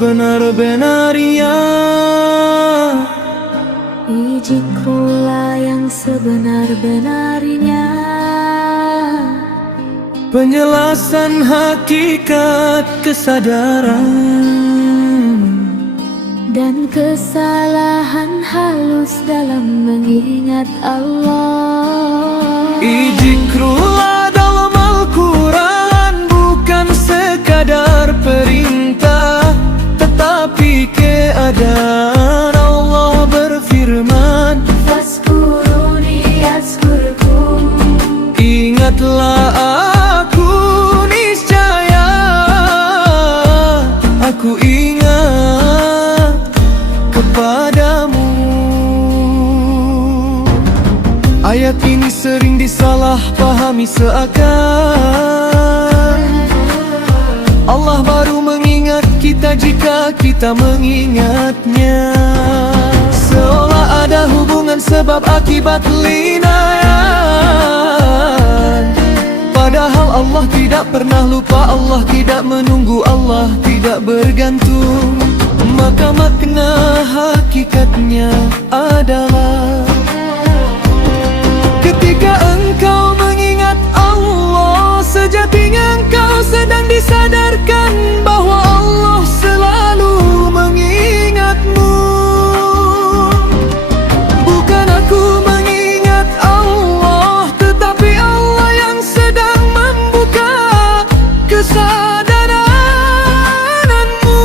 sebenar-benarnya. Zikrullah yang sebenar-benarnya, penjelasan hakikat kesadaran dan kesalahan halus dalam mengingat Allah. Zikrullah dalam Al-Quran bukan sekadar perintah, tetapi keadaan. Allah berfirman, Fazkuruni azkurkum, ingatlah aku, niscaya aku ingat kepadamu. Ayat ini sering disalahpahami seakan Allah baru mengingat kita jika kita mengingatnya, seolah ada hubungan sebab akibat linayan. Padahal Allah tidak pernah lupa, Allah tidak menunggu, Allah tidak bergantung. Maka makna hakikatnya adalah ketika engkau mengingat Allah, sejatinya engkau sedang disadarkan bahwa Allah selalu mengingatmu. Bukan aku mengingat Allah, tetapi Allah yang sedang membuka kesadaranmu.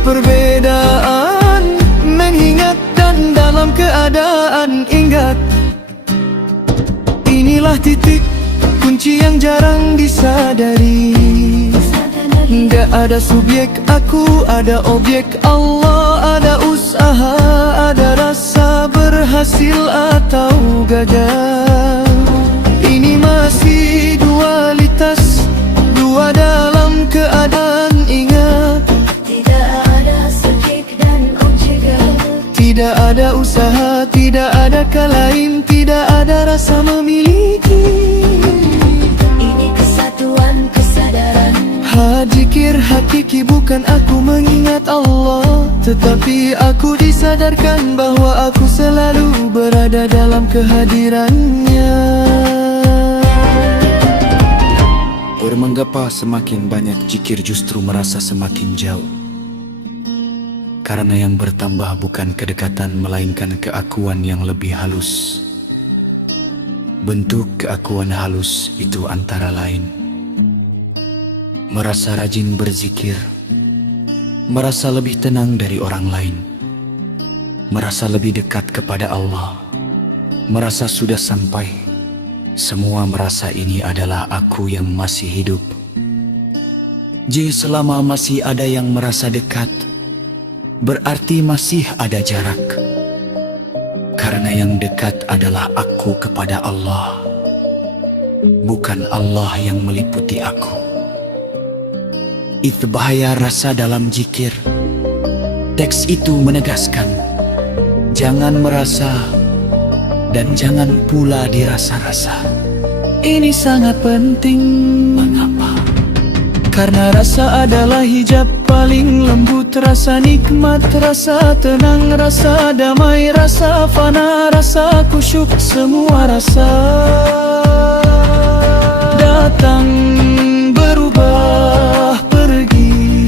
Perbedaan mengingat dan dalam keadaan ingat, inilah titik kunci yang jarang disadari. Nggak ada subjek aku, ada objek Allah, ada usaha, ada rasa berhasil atau gagal. Ini masih dualitas, dua dalam keadaan ingat. tidak ada subjek dan objek, Tidak ada usaha, tidak ada kalain, tidak ada rasa memiliki. ini kesatuan kesadaran. Zikir hakiki bukan aku mengingat Allah, tetapi aku disadarkan bahwa aku selalu berada dalam kehadirannya. Mengapa semakin banyak zikir justru merasa semakin jauh? Karena yang bertambah bukan kedekatan, melainkan keakuan yang lebih halus. Bentuk keakuan halus itu antara lain merasa rajin berzikir, merasa lebih tenang dari orang lain, merasa lebih dekat kepada Allah, merasa sudah sampai. Semua merasa ini adalah aku yang masih hidup. Jika selama masih ada yang merasa dekat, berarti masih ada jarak. Karena yang dekat adalah aku kepada Allah, bukan Allah yang meliputi aku. Itu bahaya rasa dalam zikir. Teks itu menegaskan, jangan merasa dan jangan pula dirasa-rasa. Ini sangat penting. Mengapa? Karena rasa adalah hijab paling lembut, rasa nikmat, rasa tenang, rasa damai, rasa fana, rasa kusyuk. Semua rasa datang, berubah, pergi.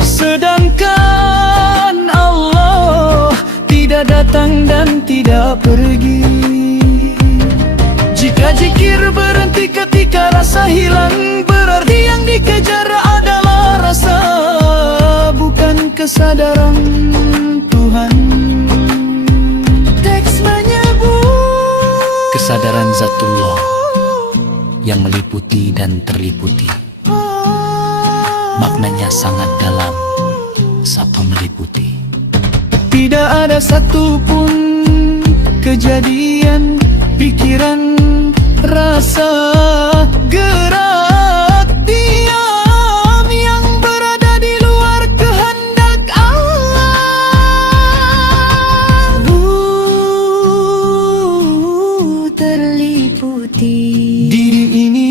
Sedangkan Allah tidak datang dan tidak pergi. Jika zikir berhenti ketika rasa hilang, berarti yang dikejar adalah rasa, bukan kesadaran Tuhan. Teks menyebut kesadaran Zatullah yang meliputi dan terliputi. Maknanya sangat dalam, sapa meliputi. tidak ada satupun kejadian, pikiran, rasa, gerak, diam yang berada di luar kehendak Allah. Terliputi diri ini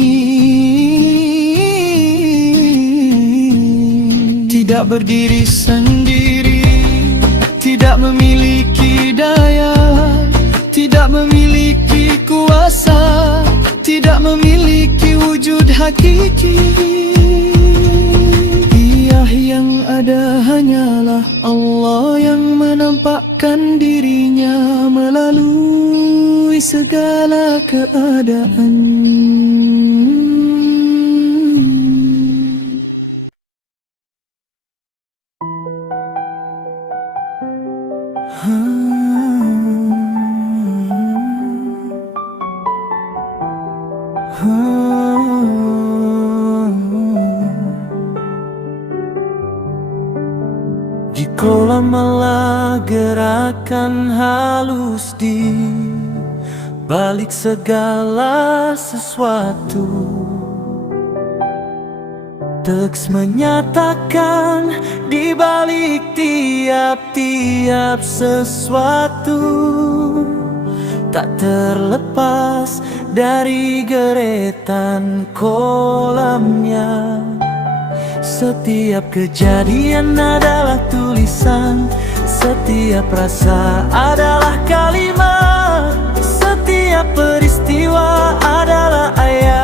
tidak berdiri sendiri, tidak memiliki daya, tidak memiliki kuasa, tidak memiliki wujud hakiki. Ia yang ada hanyalah Allah yang menampakkan dirinya melalui segala keadaan. Di kolam malah gerakan halus di balik segala sesuatu. Teks menyatakan di balik tiap-tiap sesuatu, tak terlepas dari geretan kolamnya. Setiap kejadian adalah tulisan, setiap rasa adalah kalimat, setiap peristiwa adalah ayat.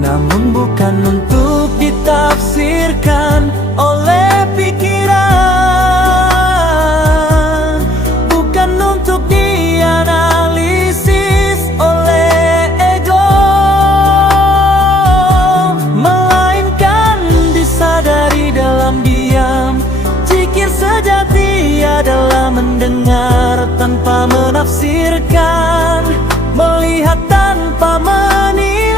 Namun bukan untuk ditafsirkan oleh pikiran, bukan untuk dianalisis oleh ego, melainkan disadari dalam diam. Zikir sejati adalah mendengar tanpa menafsirkan, melihat tanpa menilai,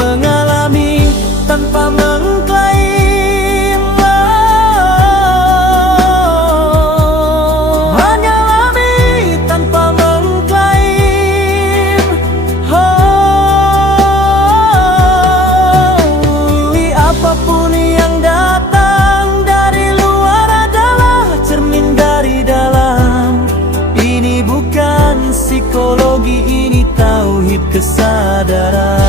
mengalami tanpa mengklaim. Hanya alami tanpa mengklaim. Apapun yang datang dari luar adalah cermin dari dalam. Ini bukan psikologi, ini tauhid kesadaran.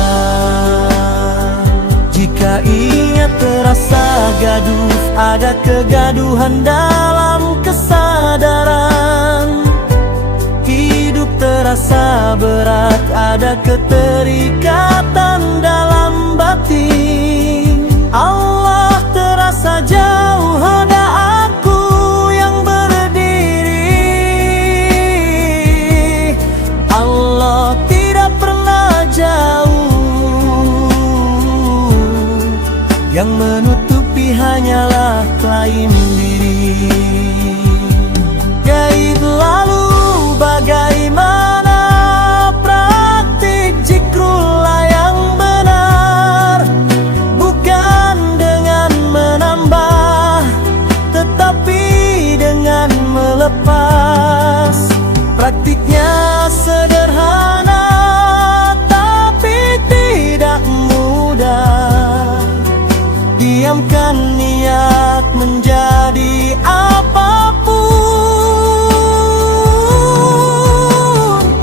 Jika ia terasa gaduh, ada kegaduhan dalam kesadaran. Hidup terasa berat, ada keterikatan dalam batin. Allah terasa jauh, ada aku yang berdiri. Allah tidak pernah jauh, yang menutupi hanyalah klaim diri. Gaib lalu bagaimana praktik zikrullah yang benar? Bukan dengan menambah, tetapi dengan melepas. Praktiknya sederhana, tapi tidak mudah. Diamkan niat menjadi apapun,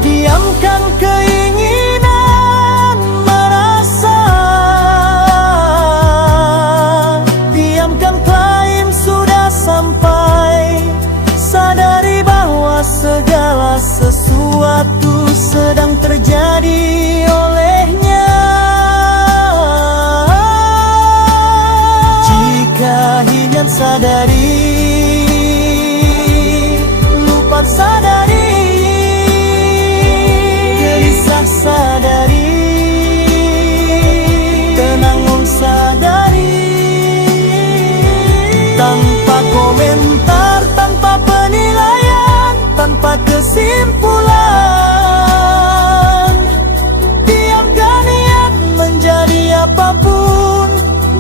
diamkan keinginan merasa, diamkan klaim sudah sampai. Sadari bahwa segala sesuatu sedang terjadi olehnya. Jika ingin sadari, lupa sadari, gelisah sadari, tenang sadari. Tanpa komentar, tanpa penilaian, tanpa kesimpulan, diamkan niat menjadi apapun,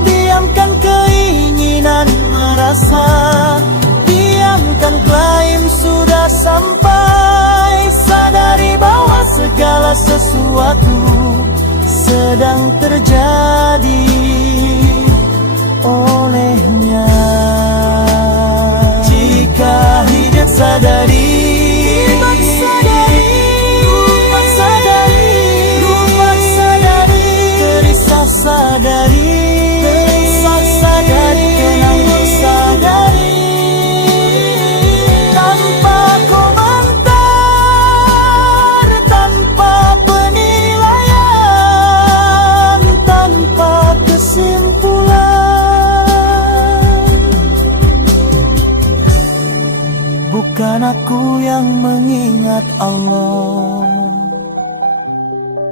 diamkan keinginan merasa, diamkan klaim sudah sampai. Sadari bahwa segala sesuatu sedang terjadi olehnya. Jika hidup sadari, lupa sadari, lupa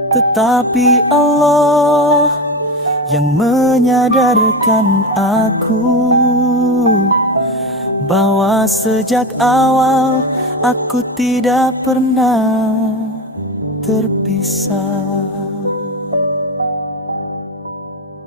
Tetapi Allah yang menyadarkan aku bahwa sejak awal aku tidak pernah terpisah.